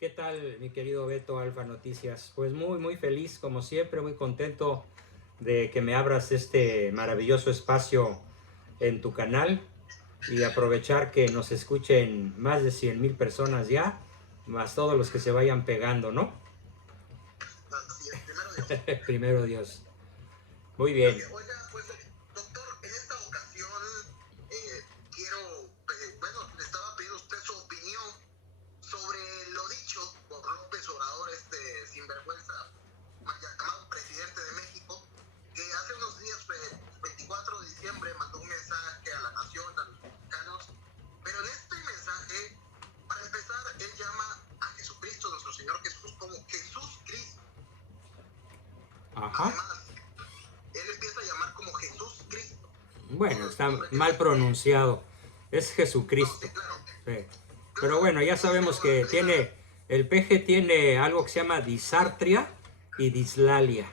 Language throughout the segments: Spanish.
¿Qué tal, mi querido Beto Alfa Noticias? Pues muy feliz, como siempre, muy contento de que me abras este maravilloso espacio en tu canal y aprovechar que nos escuchen más de 100,000 personas ya, más todos los que se vayan pegando, ¿no? Así es, primero Dios. Primero Dios. Muy Así bien. es. Oiga, pues, doctor, en esta ocasión quiero, bueno, le estaba pidiendo a usted su opinión sobre lo dicho por López Obrador, este sinvergüenza, llamado presidente de México, que hace unos días, 24 de diciembre, mandó un mensaje a la nación, a los mexicanos, pero en este mensaje, para empezar, él llama a Jesucristo, nuestro Señor Jesús, como Jesús Cristo. Ajá. Además, él empieza a llamar como Jesús Cristo. Bueno, Todo el está nombre que mal no, pronunciado. Es no, Jesucristo. sí, claro, Sí. Pero claro, bueno, ya sí, sabemos pero que tiene, el peje tiene algo que se llama disartria y dislalia.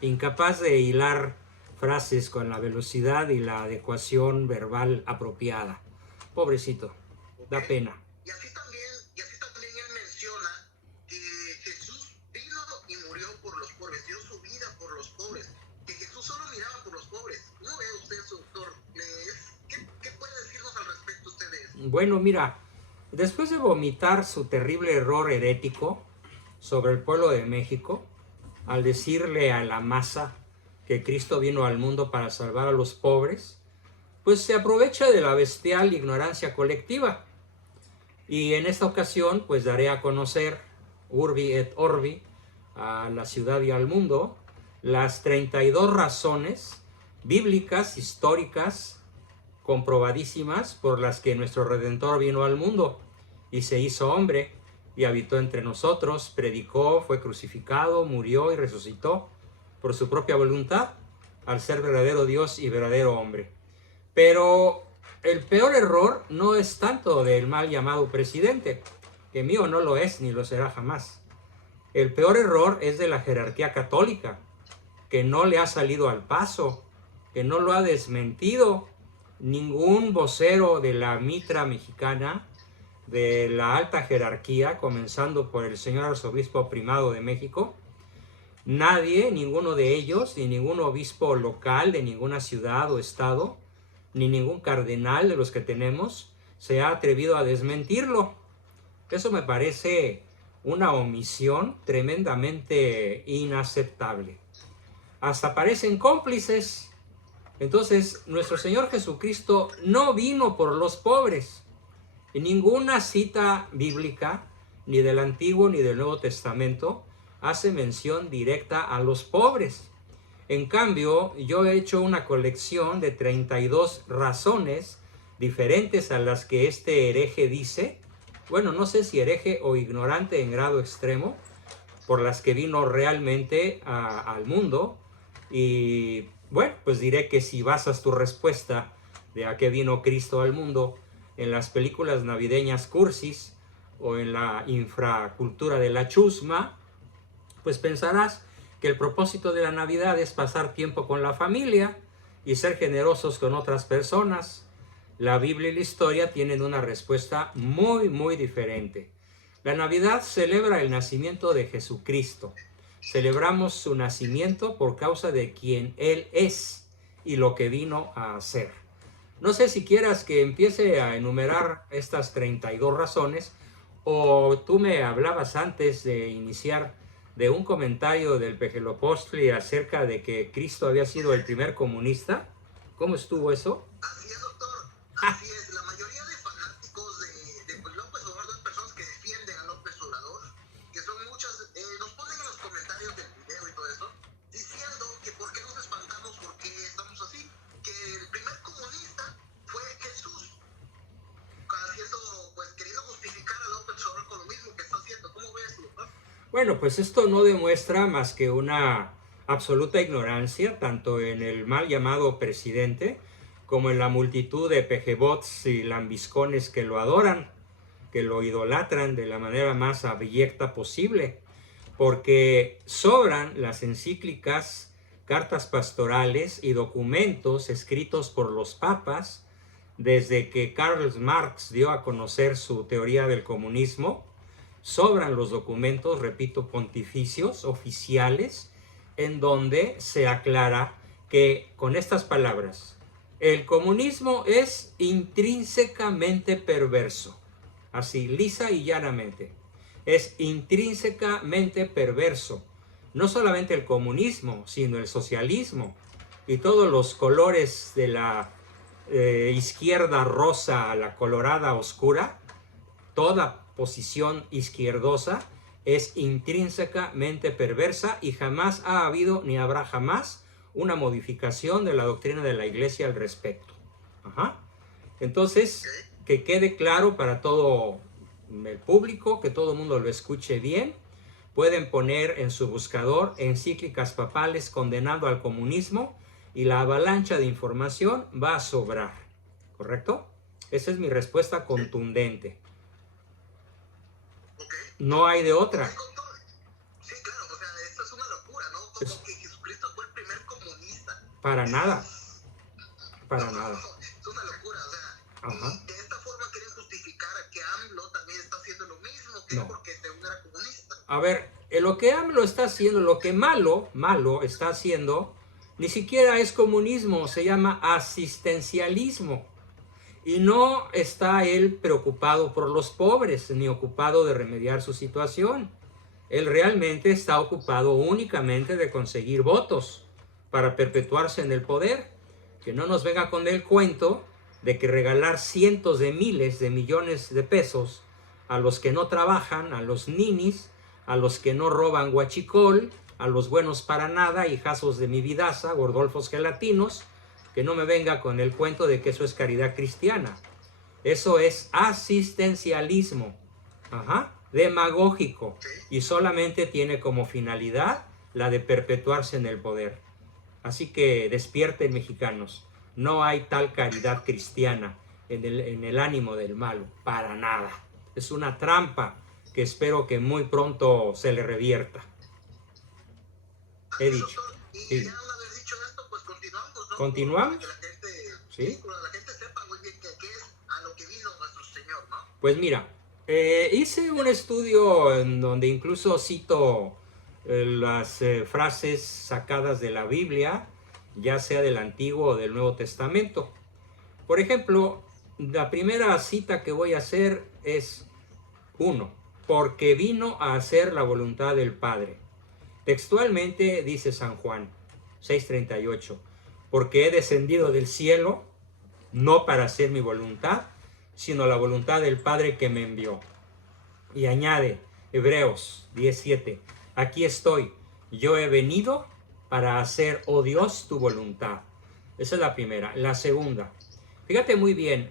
Incapaz de hilar frases con la velocidad y la adecuación verbal apropiada. Pobrecito, ok. da pena. Y así también él menciona que Jesús vino y murió por los pobres, dio su vida por los pobres, que Jesús solo miraba por los pobres. ¿Cómo ve usted eso, doctor? ¿Qué puede decirnos al respecto usted de eso? Bueno, mira, después de vomitar su terrible error herético sobre el pueblo de México, al decirle a la masa que Cristo vino al mundo para salvar a los pobres, pues se aprovecha de la bestial ignorancia colectiva. Y en esta ocasión, pues daré a conocer, urbi et orbi, a la ciudad y al mundo, las 32 razones bíblicas, históricas, comprobadísimas, por las que nuestro Redentor vino al mundo y se hizo hombre y habitó entre nosotros, predicó, fue crucificado, murió y resucitó por su propia voluntad, al ser verdadero Dios y verdadero hombre. Pero el peor error no es tanto del mal llamado presidente, que mío no lo es ni lo será jamás. El peor error es de la jerarquía católica, que no le ha salido al paso, que no lo ha desmentido ningún vocero de la mitra mexicana, de la alta jerarquía, comenzando por el señor arzobispo primado de México. Nadie, ninguno de ellos, ni ningún obispo local de ninguna ciudad o estado, ni ningún cardenal de los que tenemos, se ha atrevido a desmentirlo. Eso me parece una omisión tremendamente inaceptable. Hasta parecen cómplices. Entonces, nuestro Señor Jesucristo no vino por los pobres. En ninguna cita bíblica, ni del Antiguo ni del Nuevo Testamento, hace mención directa a los pobres. En cambio, yo he hecho una colección de 32 razones diferentes a las que este hereje dice, bueno, no sé si hereje o ignorante en grado extremo, por las que vino realmente al mundo. Y bueno, pues diré que si basas tu respuesta de a qué vino Cristo al mundo en las películas navideñas cursis o en la infracultura de la chusma, pues pensarás que el propósito de la Navidad es pasar tiempo con la familia y ser generosos con otras personas. La Biblia y la historia tienen una respuesta muy diferente. La Navidad celebra el nacimiento de Jesucristo. Celebramos su nacimiento por causa de quien Él es y lo que vino a hacer. No sé si quieras que empiece a enumerar estas 32 razones, o tú me hablabas antes de iniciar de un comentario del Pejelopostli acerca de que Cristo había sido el primer comunista. ¿Cómo estuvo eso? Así es, doctor, así es. La mayoría de fanáticos de López Obrador, de personas que defienden a López Obrador, que son muchas, nos ponen en los comentarios del video y todo eso, diciendo que por qué nos espantamos, por qué estamos así, que el primer comunista fue Jesús, haciendo, pues queriendo justificar a López Obrador con lo mismo que está haciendo. ¿Cómo ves, doctor? Bueno, pues esto no demuestra más que una absoluta ignorancia, tanto en el mal llamado presidente, como en la multitud de pejebots y lambiscones que lo adoran, que lo idolatran de la manera más abyecta posible, porque sobran las encíclicas, cartas pastorales y documentos escritos por los papas desde que Karl Marx dio a conocer su teoría del comunismo, sobran los documentos, repito, pontificios, oficiales, en donde se aclara que con estas palabras, el comunismo es intrínsecamente perverso, así lisa y llanamente, es intrínsecamente perverso, no solamente el comunismo, sino el socialismo y todos los colores de la izquierda rosa a la colorada oscura, toda posición izquierdosa es intrínsecamente perversa y jamás ha habido ni habrá jamás una modificación de la doctrina de la Iglesia al respecto. Ajá. Entonces, que quede claro para todo el público, que todo el mundo lo escuche bien. Pueden poner en su buscador encíclicas papales condenando al comunismo y la avalancha de información va a sobrar. ¿Correcto? Esa es mi respuesta contundente. No hay de otra. Sí, claro, o sea, esto es una locura, ¿no? Como que Jesucristo fue el primer comunista. Para nada. Para nada. Es una locura, o sea, ajá. Y de esta forma quieren justificar a que AMLO también está haciendo lo mismo, que No. es porque según era comunista. A ver, lo que AMLO está haciendo, lo que malo está haciendo, ni siquiera es comunismo, se llama asistencialismo. Y no está él preocupado por los pobres, ni ocupado de remediar su situación. Él realmente está ocupado únicamente de conseguir votos para perpetuarse en el poder. Que no nos venga con el cuento de que regalar cientos de miles de millones de pesos a los que no trabajan, a los ninis, a los que no roban guachicol, a los buenos para nada, hijazos de mi vidaza, gordolfos gelatinos, que no me venga con el cuento de que eso es caridad cristiana. Eso es asistencialismo, demagógico, y solamente tiene como finalidad la de perpetuarse en el poder. Así que despierten, mexicanos, no hay tal caridad cristiana en el ánimo del malo, para nada. Es una trampa que espero que muy pronto se le revierta. He dicho. Y ya una vez dicho esto, pues continuamos, ¿no? ¿Continuamos? Para que la gente, ¿Sí? la gente sepa muy bien que es a lo que vino nuestro Señor, ¿no? Pues mira, hice un estudio en donde incluso cito las frases sacadas de la Biblia, ya sea del Antiguo o del Nuevo Testamento. Por ejemplo, la primera cita que voy a hacer es 1. Porque vino a hacer la voluntad del Padre. Textualmente dice San Juan 6:38, porque he descendido del cielo no para hacer mi voluntad, sino la voluntad del Padre que me envió. Y añade Hebreos 10:7, aquí estoy, yo he venido para hacer, oh Dios, tu voluntad. Esa es la primera. La segunda, fíjate muy bien,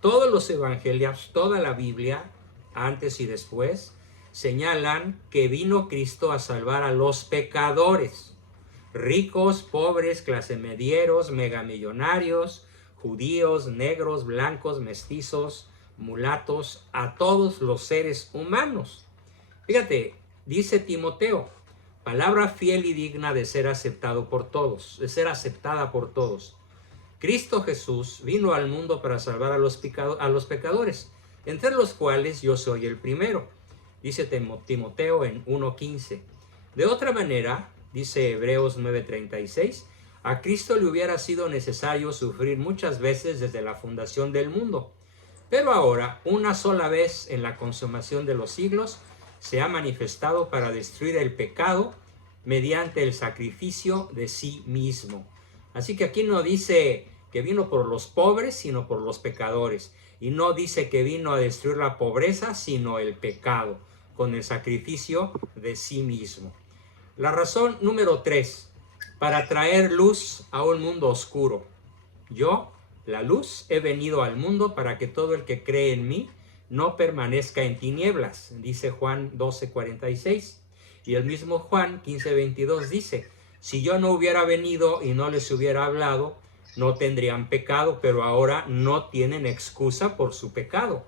todos los evangelios, toda la Biblia, antes y después, señalan que vino Cristo a salvar a los pecadores, ricos, pobres, clase medieros, megamillonarios, judíos, negros, blancos, mestizos, mulatos, a todos los seres humanos. Fíjate, dice Timoteo, palabra fiel y digna de ser aceptado por todos, de ser aceptada por todos. Cristo Jesús vino al mundo para salvar a los pecadores, entre los cuales yo soy el primero, dice Timoteo en 1:15. De otra manera, dice Hebreos 9:36, a Cristo le hubiera sido necesario sufrir muchas veces desde la fundación del mundo, pero ahora, una sola vez en la consumación de los siglos, se ha manifestado para destruir el pecado mediante el sacrificio de sí mismo. Así que aquí no dice que vino por los pobres, sino por los pecadores. Y no dice que vino a destruir la pobreza, sino el pecado, con el sacrificio de sí mismo. La razón número 3, para traer luz a un mundo oscuro. Yo, la luz, he venido al mundo para que todo el que cree en mí no permanezca en tinieblas, dice Juan 12:46. Y el mismo Juan 15:22 dice, si yo no hubiera venido y no les hubiera hablado, no tendrían pecado, pero ahora no tienen excusa por su pecado.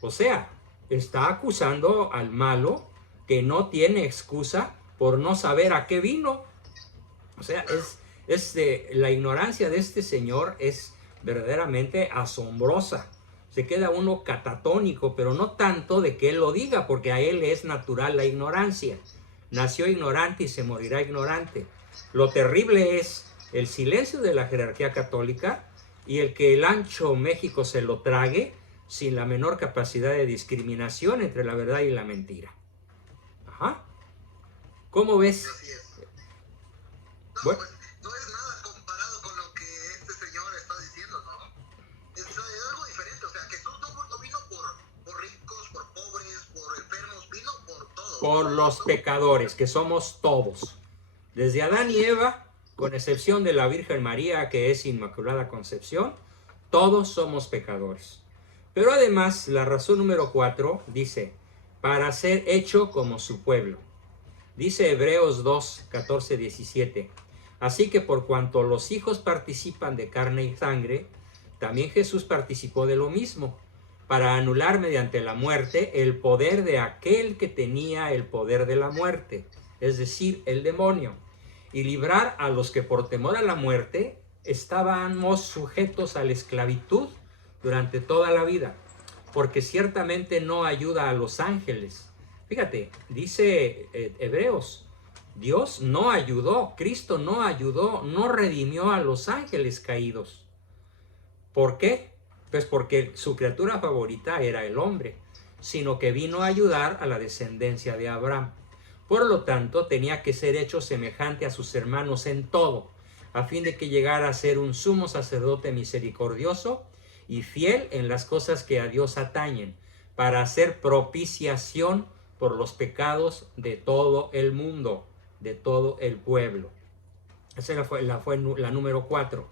O sea, está acusando al malo que no tiene excusa por no saber a qué vino. O sea, la ignorancia de este señor es verdaderamente asombrosa. se queda uno catatónico, pero no tanto de que él lo diga, porque a él es natural la ignorancia. Nació ignorante y se morirá ignorante. Lo terrible es el silencio de la jerarquía católica y el que el ancho México se lo trague sin la menor capacidad de discriminación entre la verdad y la mentira. Ajá. ¿Cómo ves? Así es. No, Bueno, pues no es nada comparado con lo que este señor está diciendo, ¿no? Es algo diferente. O sea, Jesús no vino por ricos, por pobres, por enfermos, vino por todos. por los pecadores, que somos todos. Desde Adán y Eva, con excepción de la Virgen María, que es Inmaculada Concepción, todos somos pecadores. Pero además, la razón número 4 dice, para ser hecho como su pueblo. Dice Hebreos 2, 14, 17. Así que por cuanto los hijos participan de carne y sangre, también Jesús participó de lo mismo, para anular mediante la muerte el poder de aquel que tenía el poder de la muerte, es decir, el demonio, y librar a los que por temor a la muerte estábamos sujetos a la esclavitud durante toda la vida, porque ciertamente no ayuda a los ángeles. Fíjate, dice Hebreos, Dios no ayudó, Cristo no ayudó, no redimió a los ángeles caídos. ¿Por qué? Pues porque su criatura favorita era el hombre, sino que vino a ayudar a la descendencia de Abraham. Por lo tanto, tenía que ser hecho semejante a sus hermanos en todo, a fin de que llegara a ser un sumo sacerdote misericordioso y fiel en las cosas que a Dios atañen, para hacer propiciación por los pecados de todo el mundo, de todo el pueblo. Esa fue la número 4.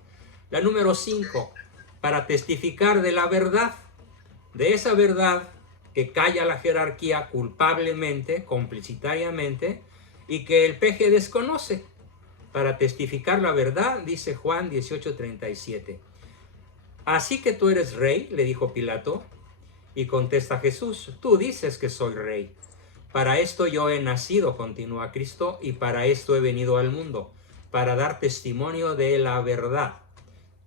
La número 5, para testificar de la verdad, de esa verdad que calla la jerarquía culpablemente, complicitariamente, y que el peje desconoce. Para testificar la verdad, dice Juan 18:37. Así que tú eres rey, le dijo Pilato, y contesta Jesús, tú dices que soy rey. Para esto yo he nacido, continúa Cristo, y para esto he venido al mundo, para dar testimonio de la verdad.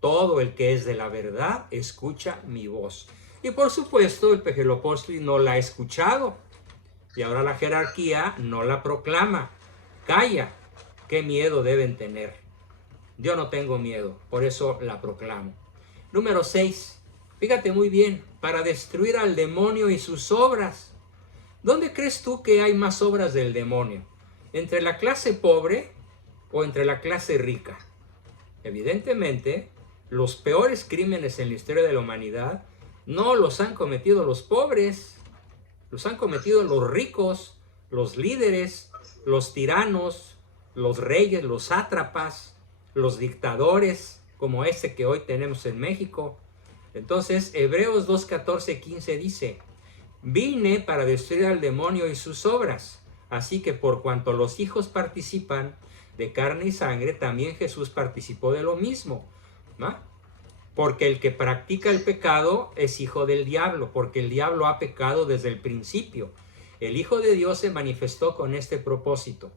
Todo el que es de la verdad escucha mi voz. Y por supuesto el Pejelopostli no la ha escuchado. Y ahora la jerarquía no la proclama. Calla. ¿Qué miedo deben tener? Yo no tengo miedo, por eso la proclamo. Número 6. Fíjate muy bien, para destruir al demonio y sus obras. ¿Dónde crees tú que hay más obras del demonio? ¿Entre la clase pobre o entre la clase rica? Evidentemente, los peores crímenes en la historia de la humanidad no los han cometido los pobres, los han cometido los ricos, los líderes, los tiranos, los reyes, los sátrapas, los dictadores, como este que hoy tenemos en México. Entonces, Hebreos 2, 14, 15 dice, vine para destruir al demonio y sus obras. Así que por cuanto los hijos participan de carne y sangre, también Jesús participó de lo mismo, ¿no? Porque el que practica el pecado es hijo del diablo, porque el diablo ha pecado desde el principio. El Hijo de Dios se manifestó con este propósito,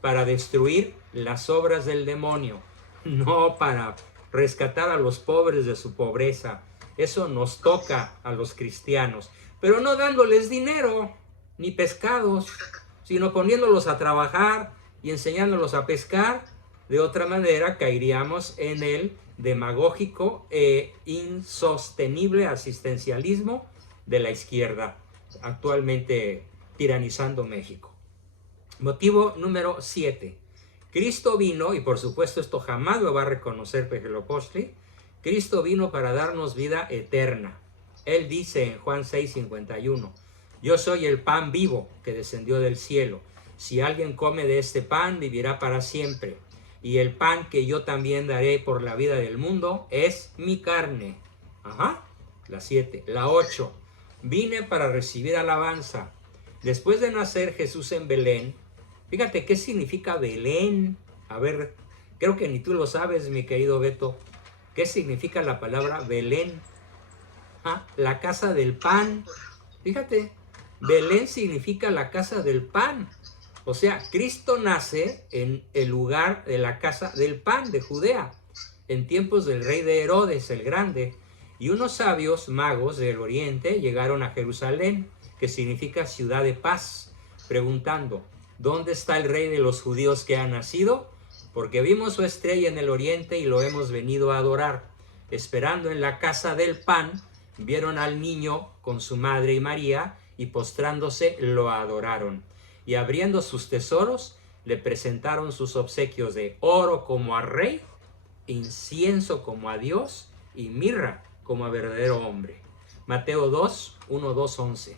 para destruir las obras del demonio, no para rescatar a los pobres de su pobreza. Eso nos toca a los cristianos, pero no dándoles dinero ni pescados, sino poniéndolos a trabajar y enseñándolos a pescar. De otra manera caeríamos en el demagógico e insostenible asistencialismo de la izquierda, actualmente tiranizando México. Motivo número 7. Cristo vino, y por supuesto esto jamás lo va a reconocer Pejelopostli, Cristo vino para darnos vida eterna. Él dice en Juan 6:51, yo soy el pan vivo que descendió del cielo. Si alguien come de este pan, vivirá para siempre. Y el pan que yo también daré por la vida del mundo es mi carne. Ajá, la 7. La 8. Vine para recibir alabanza. Después de nacer Jesús en Belén, fíjate qué significa Belén. A ver, creo que ni tú lo sabes, mi querido Beto. ¿Qué significa la palabra Belén? Ah, la casa del pan. Fíjate, Belén significa la casa del pan. O sea, Cristo nace en el lugar de la casa del pan de Judea, en tiempos del rey de Herodes el Grande. Y unos sabios magos del oriente llegaron a Jerusalén, que significa ciudad de paz, preguntando, ¿dónde está el rey de los judíos que ha nacido? Porque vimos su estrella en el oriente y lo hemos venido a adorar. Esperando en la casa del pan, vieron al niño con su madre y María, y postrándose lo adoraron. Y abriendo sus tesoros, le presentaron sus obsequios de oro como a rey, incienso como a Dios, y mirra como a verdadero hombre. Mateo 2, 1, 2, 11.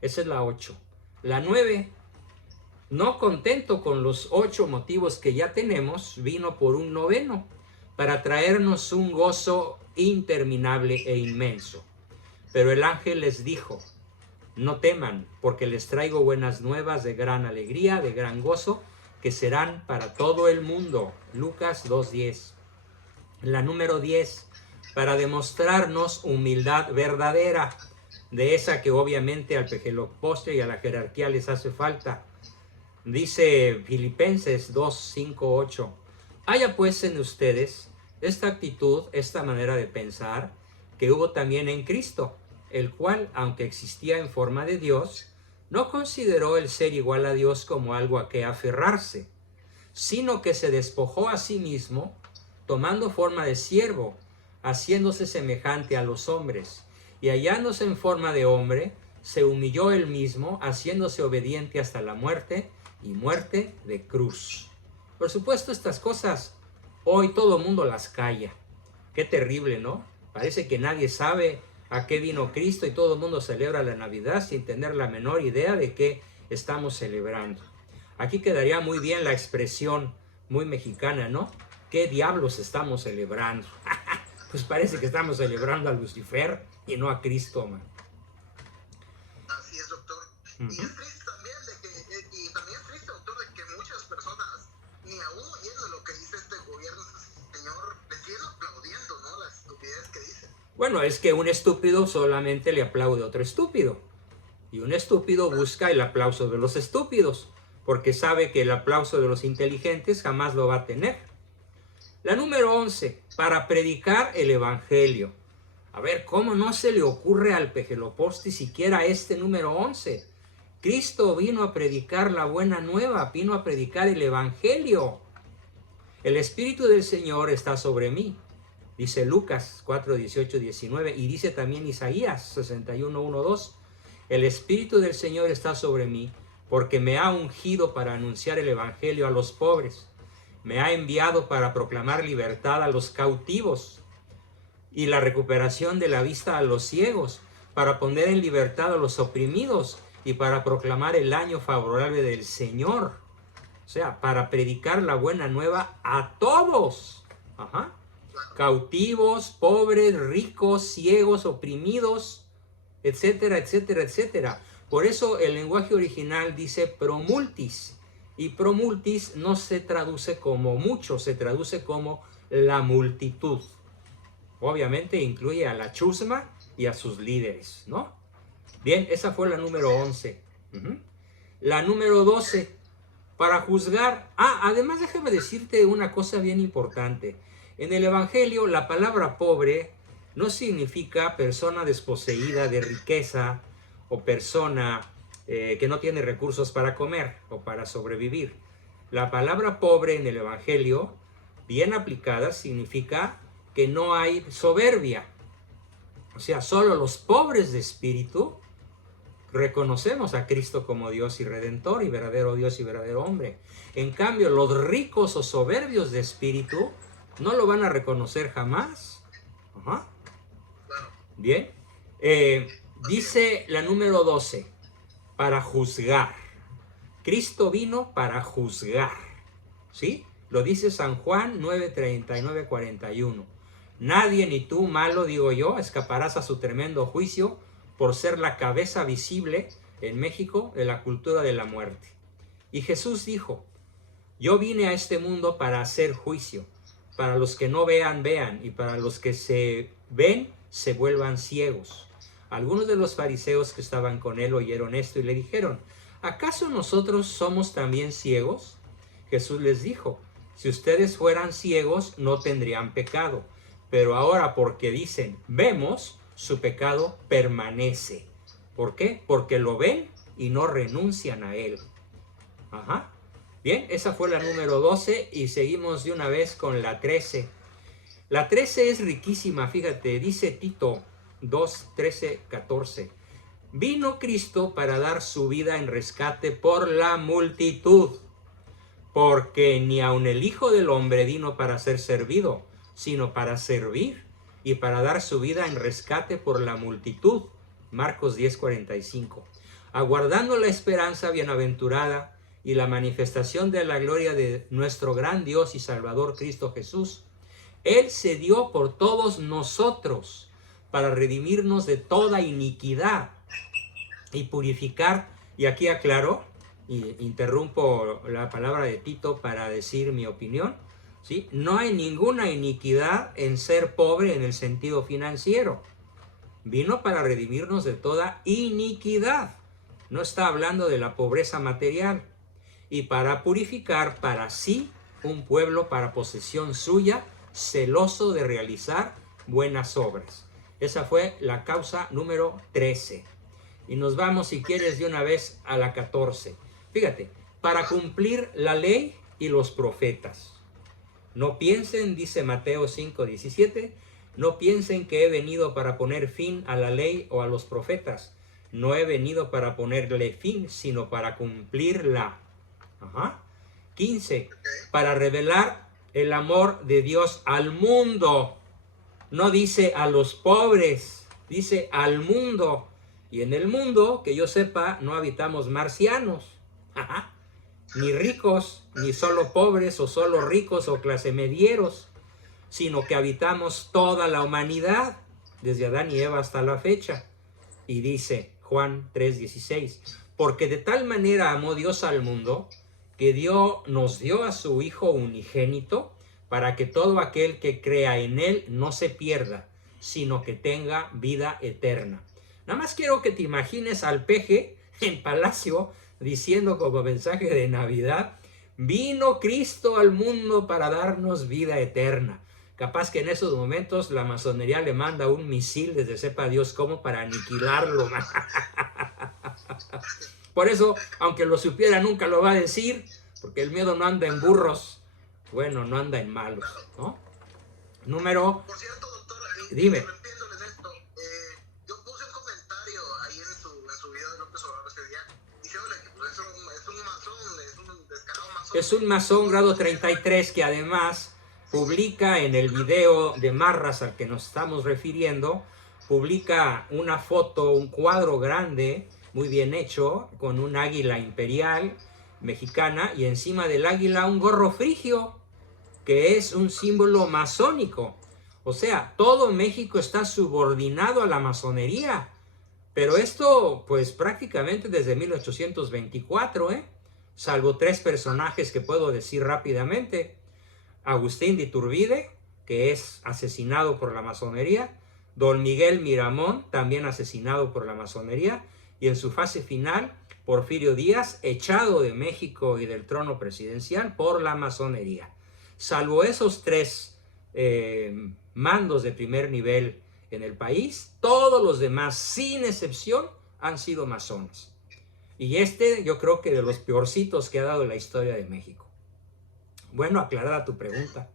Esa es la 8. La 9, no contento con los 8 motivos que ya tenemos, vino por un noveno, para traernos un gozo interminable e inmenso. Pero el ángel les dijo, no teman, porque les traigo buenas nuevas de gran alegría, de gran gozo, que serán para todo el mundo. Lucas 2:10. La número 10, para demostrarnos humildad verdadera, de esa que obviamente al pejelopostre y a la jerarquía les hace falta. Dice Filipenses 2, 5, 8. Haya pues en ustedes esta actitud, esta manera de pensar, que hubo también en Cristo, el cual, aunque existía en forma de Dios, no consideró el ser igual a Dios como algo a que aferrarse, sino que se despojó a sí mismo, tomando forma de siervo, haciéndose semejante a los hombres, y hallándose en forma de hombre, se humilló él mismo, haciéndose obediente hasta la muerte, y muerte de cruz. Por supuesto, estas cosas hoy todo el mundo las calla. Qué terrible, ¿no? Parece que nadie sabe a qué vino Cristo y todo el mundo celebra la Navidad sin tener la menor idea de qué estamos celebrando. Aquí quedaría muy bien la expresión muy mexicana, ¿no? ¿Qué diablos estamos celebrando? Pues parece que estamos celebrando a Lucifer y no a Cristo, man. Así es, doctor. Y es triste también y también es triste, doctor, de que muchas personas, ni aún oyendo lo que dice este gobierno, este señor, le siguen aplaudiendo, ¿no? La estupidez que dice. Bueno, es que un estúpido solamente le aplaude a otro estúpido. Y un estúpido busca el aplauso de los estúpidos, porque sabe que el aplauso de los inteligentes jamás lo va a tener. La número 11, para predicar el evangelio. A ver, ¿cómo no se le ocurre al pejeloposte siquiera este número 11? Cristo vino a predicar la buena nueva, vino a predicar el evangelio. El Espíritu del Señor está sobre mí, dice Lucas 4, 18, 19, y dice también Isaías 61, 1, 2. El Espíritu del Señor está sobre mí, porque me ha ungido para anunciar el evangelio a los pobres. Me ha enviado para proclamar libertad a los cautivos y la recuperación de la vista a los ciegos, para poner en libertad a los oprimidos y para proclamar el año favorable del Señor. O sea, para predicar la buena nueva a todos. Ajá. Cautivos, pobres, ricos, ciegos, oprimidos, etcétera, etcétera, etcétera. Por eso el lenguaje original dice promultis. Y promultis no se traduce como mucho, se traduce como la multitud. Obviamente incluye a la chusma y a sus líderes, ¿no? Bien, esa fue la número 11. La número 12, para juzgar. Además déjame decirte una cosa bien importante. En el Evangelio la palabra pobre no significa persona desposeída de riqueza o persona que no tiene recursos para comer o para sobrevivir. La palabra pobre en el Evangelio, bien aplicada, significa que no hay soberbia. O sea, solo los pobres de espíritu reconocemos a Cristo como Dios y Redentor y verdadero Dios y verdadero hombre. En cambio, los ricos o soberbios de espíritu no lo van a reconocer jamás. Ajá. Bien. Dice la número 12, para juzgar. Cristo vino para juzgar. ¿Sí? Lo dice San Juan 9, 39, 41. Nadie, ni tú, malo digo yo, escaparás a su tremendo juicio por ser la cabeza visible en México de la cultura de la muerte. Y Jesús dijo, yo vine a este mundo para hacer juicio. Para los que no vean, vean, y para los que se ven, se vuelvan ciegos. Algunos de los fariseos que estaban con él oyeron esto y le dijeron, ¿acaso nosotros somos también ciegos? Jesús les dijo, si ustedes fueran ciegos, no tendrían pecado. pero ahora porque dicen vemos, su pecado permanece. ¿Por qué? Porque lo ven y no renuncian a él. Ajá. Bien, esa fue la número 12 y seguimos de una vez con la 13. La 13 es riquísima, fíjate, dice Tito 2, 13, 14. Vino Cristo para dar su vida en rescate por la multitud, porque ni aun el Hijo del Hombre vino para ser servido, sino para servir y para dar su vida en rescate por la multitud. Marcos 10, 45. Aguardando la esperanza bienaventurada y la manifestación de la gloria de nuestro gran Dios y Salvador Cristo Jesús, Él se dio por todos nosotros para redimirnos de toda iniquidad y purificar, y aquí aclaro, y interrumpo la palabra de Tito para decir mi opinión, ¿sí? No hay ninguna iniquidad en ser pobre en el sentido financiero. Vino para redimirnos de toda iniquidad. No está hablando de la pobreza material. Y para purificar para sí un pueblo para posesión suya, celoso de realizar buenas obras. Esa fue la causa número 13. Y nos vamos, si quieres, de una vez a la 14. Fíjate, para cumplir la ley y los profetas. No piensen, dice Mateo 5:17, no piensen que he venido para poner fin a la ley o a los profetas. No he venido para ponerle fin, sino para cumplirla. Ajá. 15. Para revelar el amor de Dios al mundo. No dice a los pobres, dice al mundo. Y en el mundo, que yo sepa, no habitamos marcianos. Ajá. Ni ricos, ni solo pobres o solo ricos o clase medieros, sino que habitamos toda la humanidad, desde Adán y Eva hasta la fecha. Y dice Juan 3:16, porque de tal manera amó Dios al mundo, que nos dio a su Hijo unigénito, para que todo aquel que crea en Él no se pierda, sino que tenga vida eterna. Nada más quiero que te imagines al peje en Palacio diciendo como mensaje de Navidad, vino Cristo al mundo para darnos vida eterna. Capaz que en esos momentos la masonería le manda un misil desde sepa Dios cómo para aniquilarlo. Por eso, aunque lo supiera, nunca lo va a decir, porque el miedo no anda en burros, bueno, no anda en malos, ¿no? Número... Por cierto, doctor, dime. interrumpiéndole en esto, yo puse un comentario ahí en su video de López Obrador ese día, diciéndole que pues, es un masón, es un descarado masón. Es un masón grado 33 que además publica en el video de Marras al que nos estamos refiriendo, publica una foto, un cuadro grande, muy bien hecho, con un águila imperial mexicana y encima del águila un gorro frigio, que es un símbolo masónico. O sea, todo México está subordinado a la masonería. Pero esto, pues prácticamente desde 1824, salvo 3 personajes que puedo decir rápidamente. Agustín de Iturbide, que es asesinado por la masonería. Don Miguel Miramón, también asesinado por la masonería. Y en su fase final, Porfirio Díaz, echado de México y del trono presidencial por la masonería. Salvo esos 3 mandos de primer nivel en el país, todos los demás, sin excepción, han sido masones. Y yo creo que de los peorcitos que ha dado la historia de México. Bueno, aclarada tu pregunta.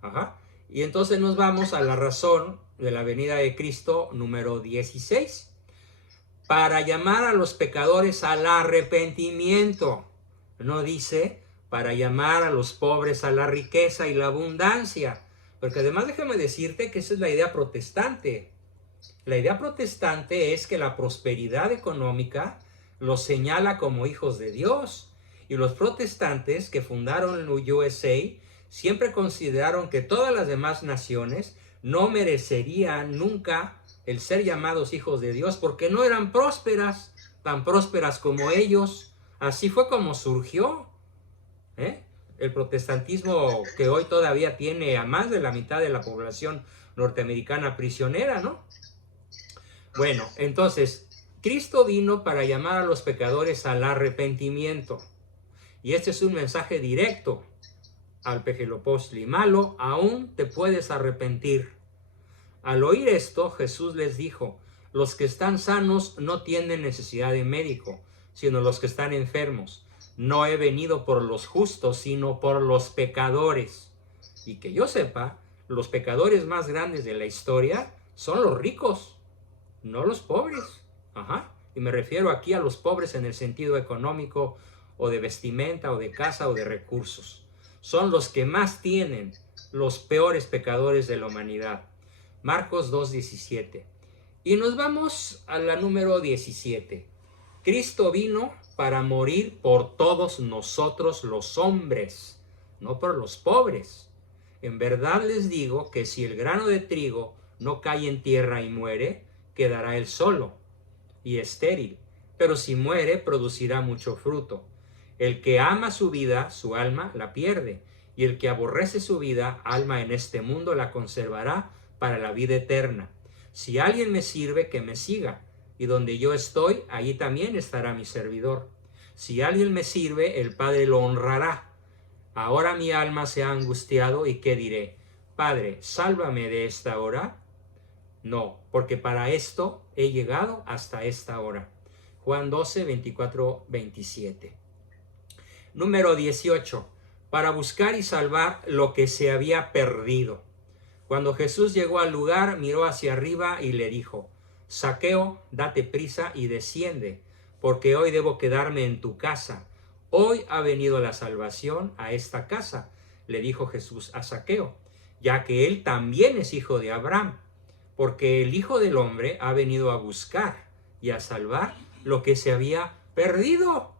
Ajá. Y entonces nos vamos a la razón de la venida de Cristo número 16. Para llamar a los pecadores al arrepentimiento. No dice para llamar a los pobres a la riqueza y la abundancia. Porque además déjame decirte que esa es la idea protestante. La idea protestante es que la prosperidad económica los señala como hijos de Dios. Y los protestantes que fundaron el USA siempre consideraron que todas las demás naciones no merecerían nunca el ser llamados hijos de Dios porque no eran prósperas, tan prósperas como ellos. Así fue como surgió el protestantismo, que hoy todavía tiene a más de la mitad de la población norteamericana prisionera, ¿no? Bueno, entonces, Cristo vino para llamar a los pecadores al arrepentimiento. Y este es un mensaje directo al Pejelopostli. Malo, aún te puedes arrepentir. Al oír esto, Jesús les dijo: los que están sanos no tienen necesidad de médico, sino los que están enfermos. No he venido por los justos, sino por los pecadores. Y que yo sepa, los pecadores más grandes de la historia son los ricos, no los pobres. Ajá. Y me refiero aquí a los pobres en el sentido económico, o de vestimenta, o de casa, o de recursos. Son los que más tienen, los peores pecadores de la humanidad. Marcos 2:17. Y nos vamos a la número 17. Cristo vino para morir por todos nosotros los hombres, no por los pobres. En verdad les digo que si el grano de trigo no cae en tierra y muere, quedará él solo y estéril, pero si muere, producirá mucho fruto. El que ama su vida, su alma la pierde, y el que aborrece su vida, alma en este mundo, la conservará para la vida eterna. Si alguien me sirve, que me siga, y donde yo estoy, allí también estará mi servidor. Si alguien me sirve, el Padre lo honrará. Ahora mi alma se ha angustiado, ¿y qué diré? Padre, sálvame de esta hora. No, porque para esto he llegado hasta esta hora. Juan 12, 24, 27. Número 18. Para buscar y salvar lo que se había perdido. Cuando Jesús llegó al lugar, miró hacia arriba y le dijo: Zaqueo, date prisa y desciende, porque hoy debo quedarme en tu casa. Hoy ha venido la salvación a esta casa, le dijo Jesús a Zaqueo, ya que él también es hijo de Abraham, porque el Hijo del Hombre ha venido a buscar y a salvar lo que se había perdido.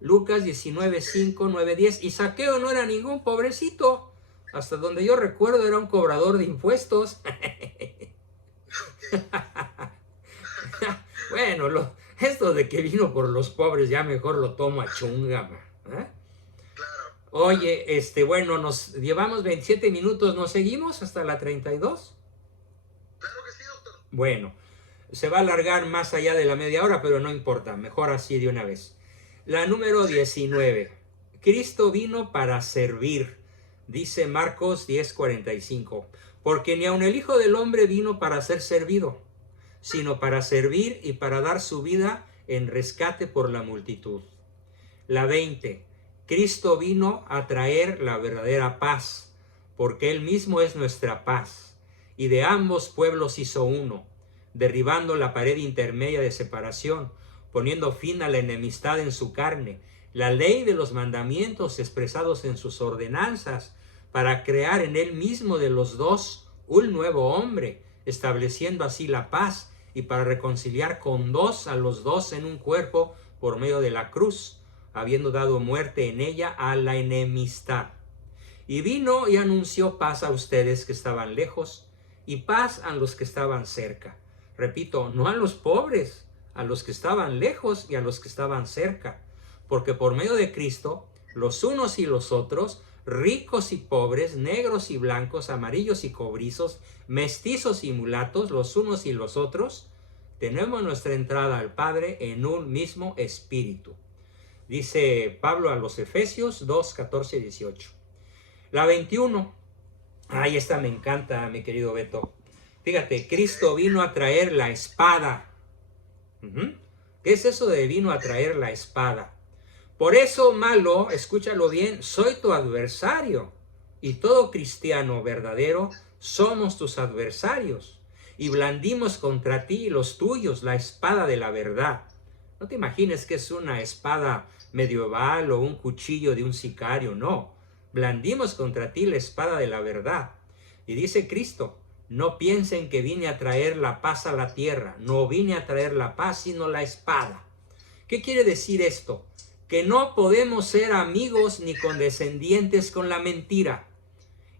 Lucas 19, 5, 9, 10. Y Zaqueo no era ningún pobrecito. Hasta donde yo recuerdo era un cobrador de impuestos. Bueno, esto de que vino por los pobres ya mejor lo tomo a chunga. ¿Eh? Claro. Oye, bueno, nos llevamos 27 minutos. ¿Nos seguimos hasta la 32? Claro que sí, doctor. Bueno, se va a alargar más allá de la media hora, pero no importa. Mejor así de una vez. La número 19. Cristo vino para servir. Dice Marcos 10:45, porque ni aun el Hijo del Hombre vino para ser servido, sino para servir y para dar su vida en rescate por la multitud. La 20. Cristo vino a traer la verdadera paz, porque Él mismo es nuestra paz, y de ambos pueblos hizo uno, derribando la pared intermedia de separación, poniendo fin a la enemistad en su carne, la ley de los mandamientos expresados en sus ordenanzas, para crear en él mismo de los dos un nuevo hombre, estableciendo así la paz, y para reconciliar con dos a los dos en un cuerpo por medio de la cruz, habiendo dado muerte en ella a la enemistad. Y vino y anunció paz a ustedes que estaban lejos, y paz a los que estaban cerca. Repito, no a los pobres, a los que estaban lejos y a los que estaban cerca, porque por medio de Cristo, los unos y los otros, ricos y pobres, negros y blancos, amarillos y cobrizos, mestizos y mulatos, los unos y los otros, tenemos nuestra entrada al Padre en un mismo espíritu. Dice Pablo a los Efesios 2, 14 y 18. La 21. Ay, esta me encanta, mi querido Beto. Fíjate, Cristo vino a traer la espada. ¿Qué es eso de vino a traer la espada? Por eso, malo, escúchalo bien, soy tu adversario. Y todo cristiano verdadero somos tus adversarios. Y blandimos contra ti y los tuyos la espada de la verdad. No te imagines que es una espada medieval o un cuchillo de un sicario, no. Blandimos contra ti la espada de la verdad. Y dice Cristo, no piensen que vine a traer la paz a la tierra. No vine a traer la paz, sino la espada. ¿Qué quiere decir esto? Que no podemos ser amigos ni condescendientes con la mentira.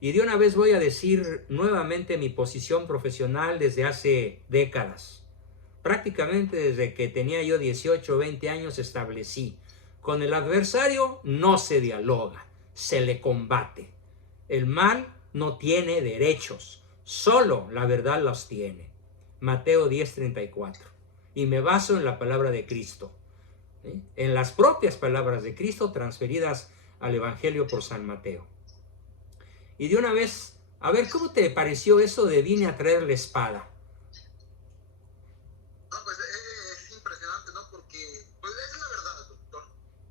Y de una vez voy a decir nuevamente mi posición profesional desde hace décadas. Prácticamente desde que tenía yo 18 o 20 años establecí. Con el adversario no se dialoga, se le combate. El mal no tiene derechos, solo la verdad los tiene. Mateo 10:34. Y me baso en la palabra de Cristo. En las propias palabras de Cristo transferidas al Evangelio por San Mateo. Y de una vez A ver, ¿cómo te pareció eso de vine a traer la espada? No, pues es impresionante, ¿no? Porque, pues es la verdad, doctor.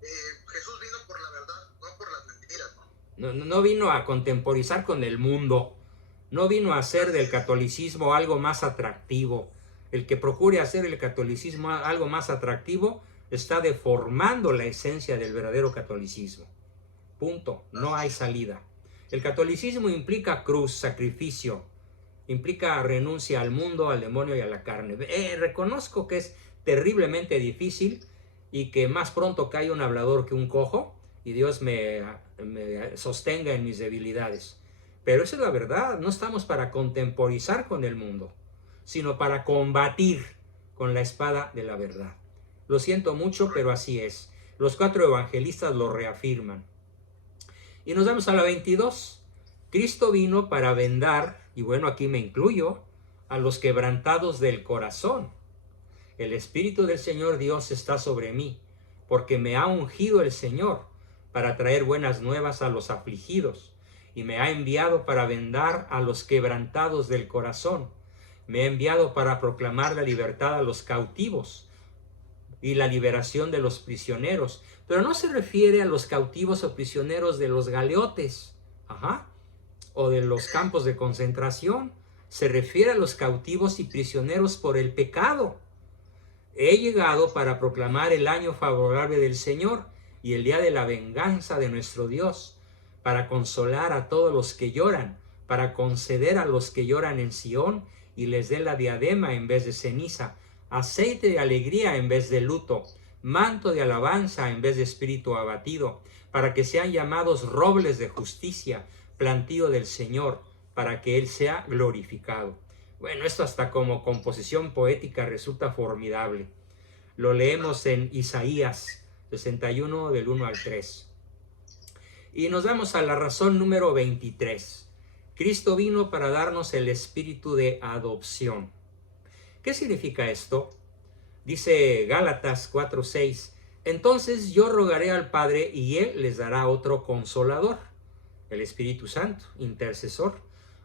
Jesús vino por la verdad, no por las mentiras, ¿no? No vino a contemporizar con el mundo, no vino a hacer Así del es. catolicismo algo más atractivo. El que procure hacer el catolicismo algo más atractivo está deformando la esencia del verdadero catolicismo. Punto. No Así hay es. salida. El catolicismo implica cruz, sacrificio, implica renuncia al mundo, al demonio y a la carne. Reconozco que es terriblemente difícil y que más pronto cae un hablador que un cojo y Dios me sostenga en mis debilidades. Pero esa es la verdad. No estamos para contemporizar con el mundo, sino para combatir con la espada de la verdad. Lo siento mucho, pero así es. Los 4 evangelistas lo reafirman. Y nos vamos a la 22. Cristo vino para vendar, y bueno, aquí me incluyo, a los quebrantados del corazón. El Espíritu del Señor Dios está sobre mí, porque me ha ungido el Señor para traer buenas nuevas a los afligidos, y me ha enviado para vendar a los quebrantados del corazón. Me ha enviado para proclamar la libertad a los cautivos y la liberación de los prisioneros. Pero no se refiere a los cautivos o prisioneros de los galeotes, o de los campos de concentración. Se refiere a los cautivos y prisioneros por el pecado. He llegado para proclamar el año favorable del Señor y el día de la venganza de nuestro Dios, para consolar a todos los que lloran, para conceder a los que lloran en Sión y les dé la diadema en vez de ceniza, aceite de alegría en vez de luto, manto de alabanza en vez de espíritu abatido, para que sean llamados robles de justicia, plantío del Señor, para que Él sea glorificado. Bueno, esto hasta como composición poética resulta formidable. Lo leemos en Isaías 61 del 1 al 3. Y nos vamos a la razón número 23. Cristo vino para darnos el espíritu de adopción. ¿Qué significa esto? Dice Gálatas 4:6. Entonces yo rogaré al Padre y Él les dará otro consolador, el Espíritu Santo, intercesor,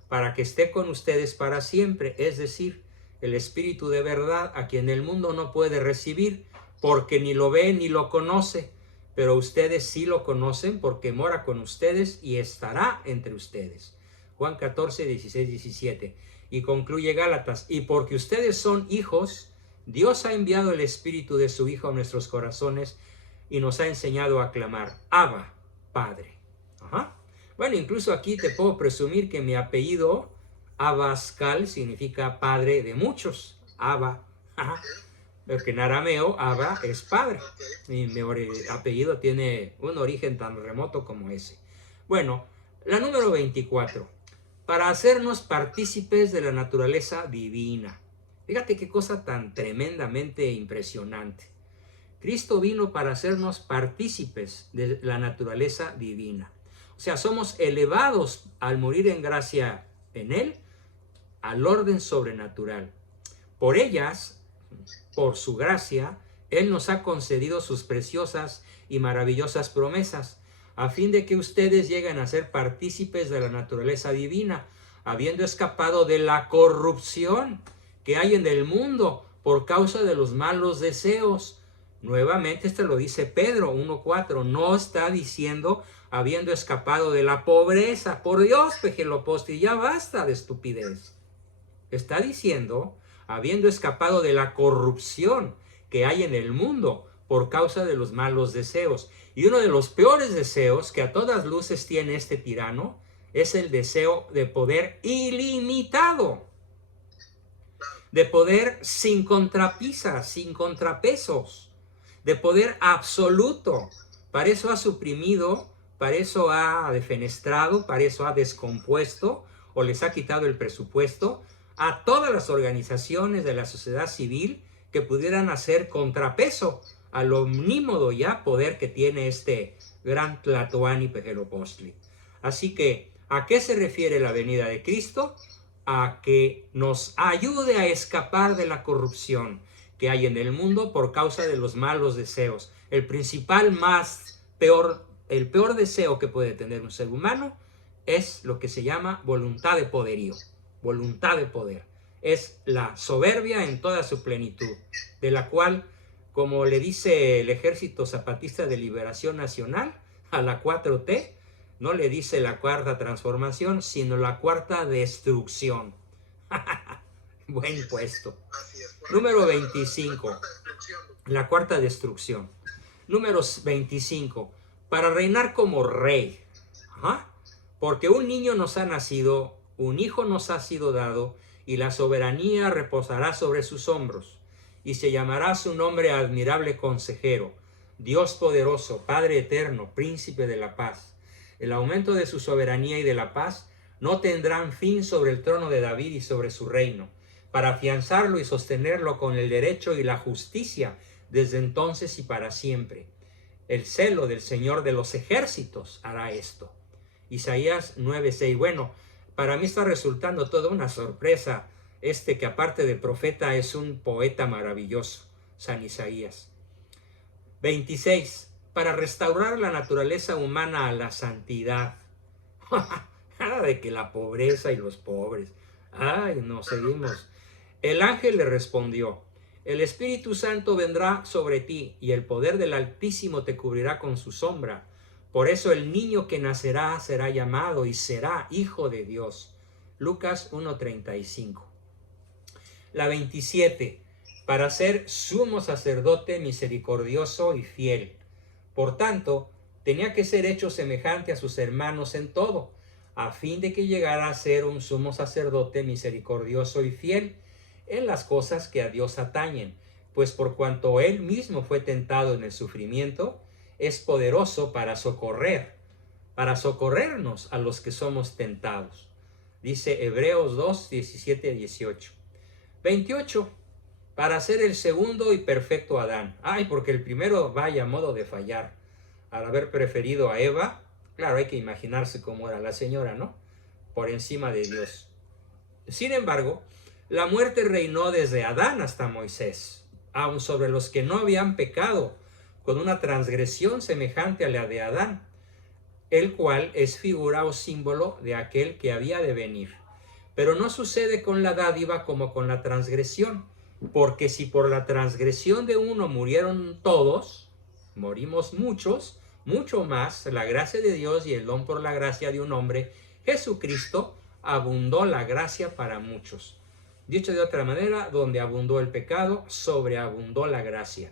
para que esté con ustedes para siempre, es decir, el Espíritu de verdad, a quien el mundo no puede recibir, porque ni lo ve ni lo conoce, pero ustedes sí lo conocen porque mora con ustedes y estará entre ustedes. Juan 14, 16, 17. Y concluye Gálatas, y porque ustedes son hijos, Dios ha enviado el Espíritu de su Hijo a nuestros corazones y nos ha enseñado a clamar, Abba, Padre. Bueno, incluso aquí te puedo presumir que mi apellido, Abascal, significa padre de muchos. Abba, porque en arameo, Abba es padre. Y mi apellido tiene un origen tan remoto como ese. Bueno, la número 24. Para hacernos partícipes de la naturaleza divina. Fíjate qué cosa tan tremendamente impresionante. Cristo vino para hacernos partícipes de la naturaleza divina. O sea, somos elevados al morir en gracia en Él al orden sobrenatural. Por ellas, por su gracia, Él nos ha concedido sus preciosas y maravillosas promesas, a fin de que ustedes lleguen a ser partícipes de la naturaleza divina, habiendo escapado de la corrupción que hay en el mundo por causa de los malos deseos. Nuevamente, esto lo dice Pedro 1:4, no está diciendo habiendo escapado de la pobreza. Por Dios, Pejeloposti, ya basta de estupidez. Está diciendo habiendo escapado de la corrupción que hay en el mundo por causa de los malos deseos. Y uno de los peores deseos que a todas luces tiene este tirano es el deseo de poder ilimitado, de poder sin contrapisas, sin contrapesos, de poder absoluto. Para eso ha suprimido, para eso ha defenestrado, para eso ha descompuesto o les ha quitado el presupuesto a todas las organizaciones de la sociedad civil que pudieran hacer contrapeso al omnímodo ya poder que tiene este gran Tlatoani Pejelopostli. Así que, ¿a qué se refiere la venida de Cristo? A que nos ayude a escapar de la corrupción que hay en el mundo por causa de los malos deseos. El principal el peor deseo que puede tener un ser humano es lo que se llama voluntad de poderío, voluntad de poder. Es la soberbia en toda su plenitud, de la cual, como le dice el Ejército Zapatista de Liberación Nacional a la 4T, no le dice la cuarta transformación, sino la cuarta destrucción. Buen puesto. Número 25. La cuarta destrucción. Número 25. Para reinar como rey. Porque un niño nos ha nacido, un hijo nos ha sido dado, y la soberanía reposará sobre sus hombros. Y se llamará su nombre admirable consejero, Dios poderoso, Padre eterno, príncipe de la paz. El aumento de su soberanía y de la paz no tendrán fin sobre el trono de David y sobre su reino, para afianzarlo y sostenerlo con el derecho y la justicia desde entonces y para siempre. El celo del Señor de los ejércitos hará esto. Isaías 9:6. Bueno, para mí está resultando toda una sorpresa que aparte de profeta es un poeta maravilloso, San Isaías. 26. Para restaurar la naturaleza humana a la santidad. Nada de que la pobreza y los pobres. Ay, no, seguimos. El ángel le respondió: el Espíritu Santo vendrá sobre ti, y el poder del Altísimo te cubrirá con su sombra. Por eso el niño que nacerá será llamado y será Hijo de Dios. Lucas 1:35. La 27. Para ser sumo sacerdote misericordioso y fiel. Por tanto, tenía que ser hecho semejante a sus hermanos en todo, a fin de que llegara a ser un sumo sacerdote misericordioso y fiel en las cosas que a Dios atañen, pues por cuanto él mismo fue tentado en el sufrimiento, es poderoso para socorrernos a los que somos tentados. Dice Hebreos 2:17-18. 28. Para ser el segundo y perfecto Adán. Ay, porque el primero vaya modo de fallar. Al haber preferido a Eva, claro, hay que imaginarse cómo era la señora, ¿no? Por encima de Dios. Sin embargo, la muerte reinó desde Adán hasta Moisés, aun sobre los que no habían pecado, con una transgresión semejante a la de Adán, el cual es figura o símbolo de aquel que había de venir. Pero no sucede con la dádiva como con la transgresión, porque si por la transgresión de uno murieron todos, morimos muchos, mucho más la gracia de Dios y el don por la gracia de un hombre, Jesucristo, abundó la gracia para muchos. Dicho de otra manera, donde abundó el pecado, sobreabundó la gracia.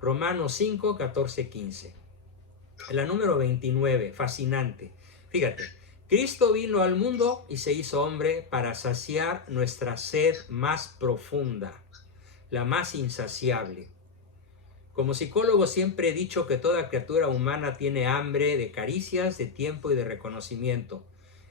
Romanos 5, 14, 15. La número 29, fascinante. Fíjate, Cristo vino al mundo y se hizo hombre para saciar nuestra sed más profunda, la más insaciable. Como psicólogo siempre he dicho que toda criatura humana tiene hambre de caricias, de tiempo y de reconocimiento.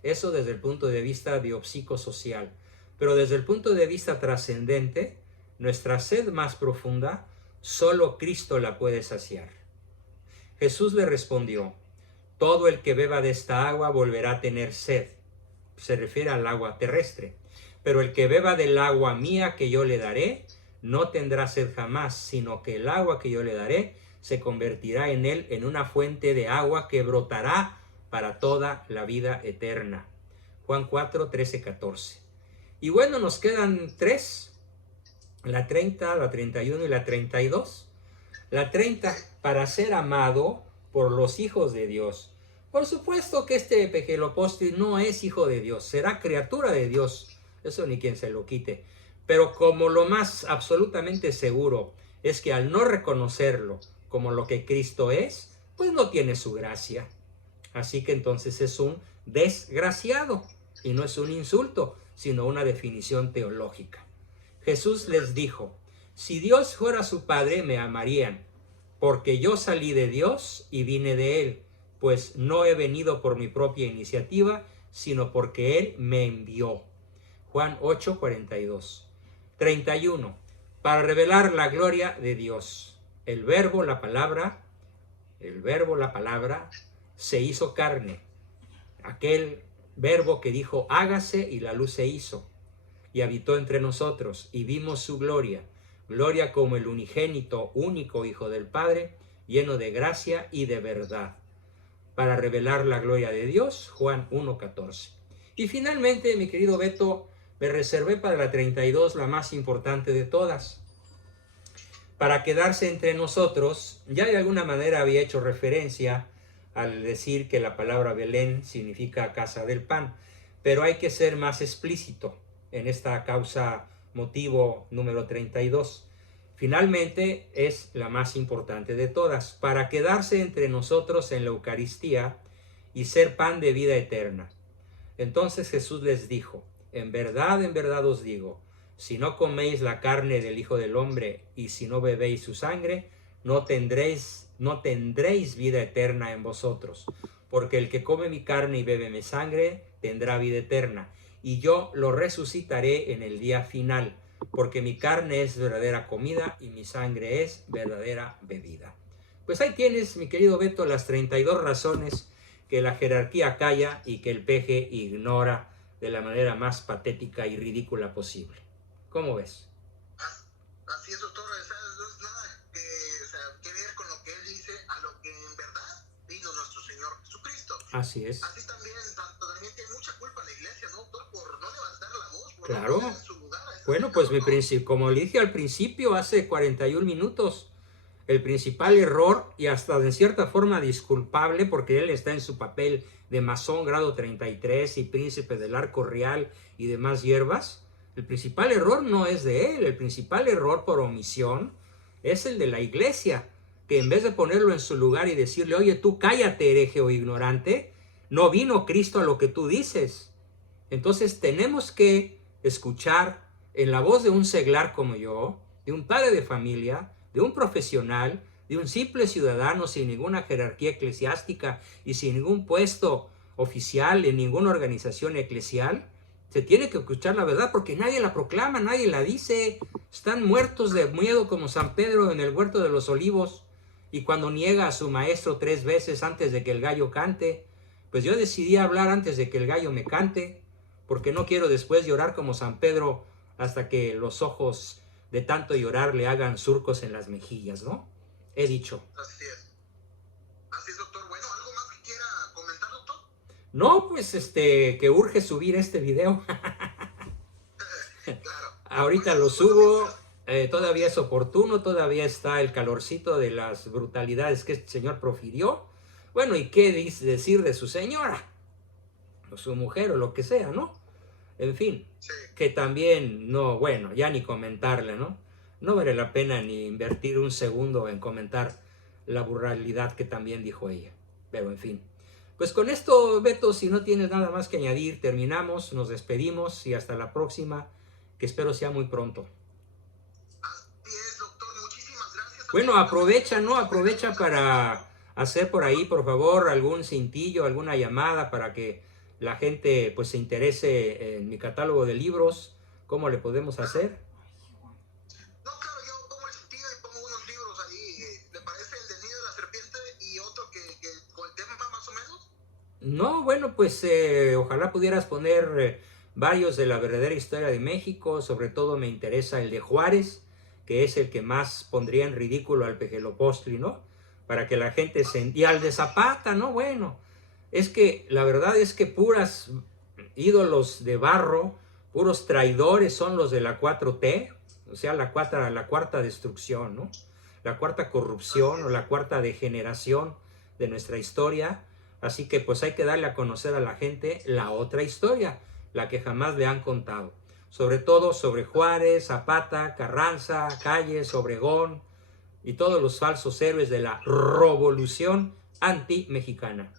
Eso desde el punto de vista biopsicosocial. Pero desde el punto de vista trascendente, nuestra sed más profunda, solo Cristo la puede saciar. Jesús le respondió: todo el que beba de esta agua volverá a tener sed. Se refiere al agua terrestre. Pero el que beba del agua mía que yo le daré, no tendrá sed jamás, sino que el agua que yo le daré se convertirá en él en una fuente de agua que brotará para toda la vida eterna. Juan 4, 13, 14. Y bueno, nos quedan 3, la 30, la 31 y la 32. La 30, para ser amado por los hijos de Dios. Por supuesto que este Pejelopóstil no es hijo de Dios, será criatura de Dios, eso ni quien se lo quite. Pero como lo más absolutamente seguro es que al no reconocerlo como lo que Cristo es, pues no tiene su gracia. Así que entonces es un desgraciado, y no es un insulto, sino una definición teológica. Jesús les dijo: si Dios fuera su Padre, me amarían, porque yo salí de Dios y vine de Él, pues no he venido por mi propia iniciativa, sino porque Él me envió. Juan 8, 42. 31. Para revelar la gloria de Dios. El verbo, la palabra, se hizo carne. Aquel verbo que dijo hágase y la luz se hizo. Y habitó entre nosotros y vimos su gloria. Gloria como el unigénito, único Hijo del Padre, lleno de gracia y de verdad. para revelar la gloria de Dios, Juan 1:14. Y finalmente, mi querido Beto, me reservé para la 32, la más importante de todas. Para quedarse entre nosotros, ya de alguna manera había hecho referencia al decir que la palabra Belén significa casa del pan, pero hay que ser más explícito en esta causa motivo número 32. Finalmente es la más importante de todas, para quedarse entre nosotros en la Eucaristía y ser pan de vida eterna. Entonces Jesús les dijo: en verdad os digo, si no coméis la carne del Hijo del Hombre y si no bebéis su sangre, no tendréis vida eterna en vosotros. Porque el que come mi carne y bebe mi sangre tendrá vida eterna, y yo lo resucitaré en el día final, porque mi carne es verdadera comida y mi sangre es verdadera bebida. Pues ahí tienes, mi querido Beto, las 32 razones que la jerarquía calla y que el peje ignora de la manera más patética y ridícula posible. ¿Cómo ves? Así es, doctor. O sea, no es nada que ver con lo que él dice a lo que en verdad vino nuestro Señor Jesucristo. Así es. Así también tiene mucha culpa la iglesia, ¿no, doctor? Por no levantar la voz, por claro. no poner en su lugar a Bueno, pues como le dije al principio, hace 41 minutos, el principal error, y hasta de cierta forma disculpable, porque él está en su papel de masón grado 33 y príncipe del arco real y demás hierbas, el principal error no es de él, el principal error por omisión es el de la iglesia, que en vez de ponerlo en su lugar y decirle: oye, tú cállate, hereje o ignorante, no vino Cristo a lo que tú dices. Entonces tenemos que escuchar en la voz de un seglar como yo, de un padre de familia, de un profesional, de un simple ciudadano sin ninguna jerarquía eclesiástica y sin ningún puesto oficial en ninguna organización eclesial. Se tiene que escuchar la verdad porque nadie la proclama, nadie la dice. Están muertos de miedo como San Pedro en el huerto de los olivos, y cuando niega a su maestro 3 veces antes de que el gallo cante. Pues yo decidí hablar antes de que el gallo me cante, porque no quiero después llorar como San Pedro hasta que los ojos de tanto llorar le hagan surcos en las mejillas, ¿no? He dicho. Así es, doctor. Bueno, ¿algo más que quiera comentar, doctor? No, pues que urge subir este video. Claro. Ahorita lo subo, todavía es oportuno, todavía está el calorcito de las brutalidades que este señor profirió. Bueno, ¿y qué decir de su señora? O su mujer o lo que sea, ¿no? En fin, Sí. que también, no, bueno, ya ni comentarle, ¿no? No vale la pena ni invertir un segundo en comentar la burralidad que también dijo ella. Pero en fin. Pues con esto, Beto, si no tienes nada más que añadir, terminamos, nos despedimos y hasta la próxima, que espero sea muy pronto. Así es, doctor. Muchísimas gracias. Bueno, aprovecha, ¿no? Aprovecha para hacer por ahí, por favor, algún cintillo, alguna llamada para que la gente pues se interese en mi catálogo de libros. ¿Cómo le podemos hacer? No, claro, yo pongo el sentido y pongo unos libros ahí. ¿Le parece el del nido de la serpiente y otro que con el tema más o menos? No, bueno, pues ojalá pudieras poner varios de la verdadera historia de México. Sobre todo me interesa el de Juárez, que es el que más pondría en ridículo al Pejelopostli, ¿no? Para que la gente se... Y al de Zapata, ¿no? Bueno, es que la verdad es que puras ídolos de barro, puros traidores son los de la 4T, o sea, la cuarta destrucción, ¿no? La cuarta corrupción o la cuarta degeneración de nuestra historia. Así que pues hay que darle a conocer a la gente la otra historia, la que jamás le han contado. Sobre todo sobre Juárez, Zapata, Carranza, Calles, Obregón y todos los falsos héroes de la revolución anti-mexicana.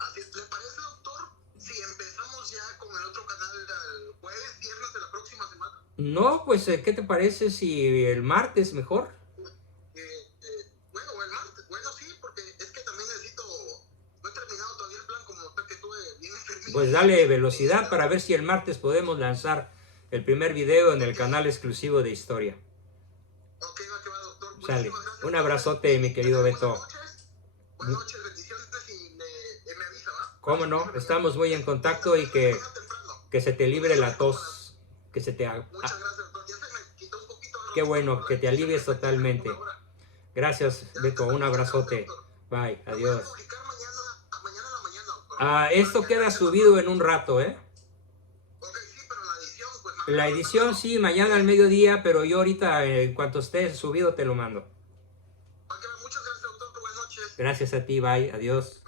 Así es. ¿Le parece, doctor, si empezamos ya con el otro canal el jueves, viernes de la próxima semana? No, pues, ¿qué te parece si el martes mejor? Bueno, el martes. Bueno, sí, porque es que también necesito... No he terminado todavía el plan como tal que tuve bien enfermito. Pues dale velocidad para ver si el martes podemos lanzar el primer video en el canal exclusivo de historia. Ok, va, doctor. Sale. Muchísimas gracias. Un abrazote, mi querido Beto. Buenas noches, bendiciones y me avisa, ¿va? ¿Cómo no? Estamos muy en contacto y que se te libre la tos. Que se te... Muchas gracias, doctor. Ya se me quitó un poquito. Qué bueno, que te alivies totalmente. Gracias, Beto. Un abrazote. Bye. Adiós. Esto queda subido en un rato, ¿eh? Ok, sí, pero la edición, pues... La edición sí, mañana al mediodía, pero yo ahorita, en cuanto esté subido, te lo mando. Ok, muchas gracias, doctor. Buenas noches. Gracias a ti, bye, adiós.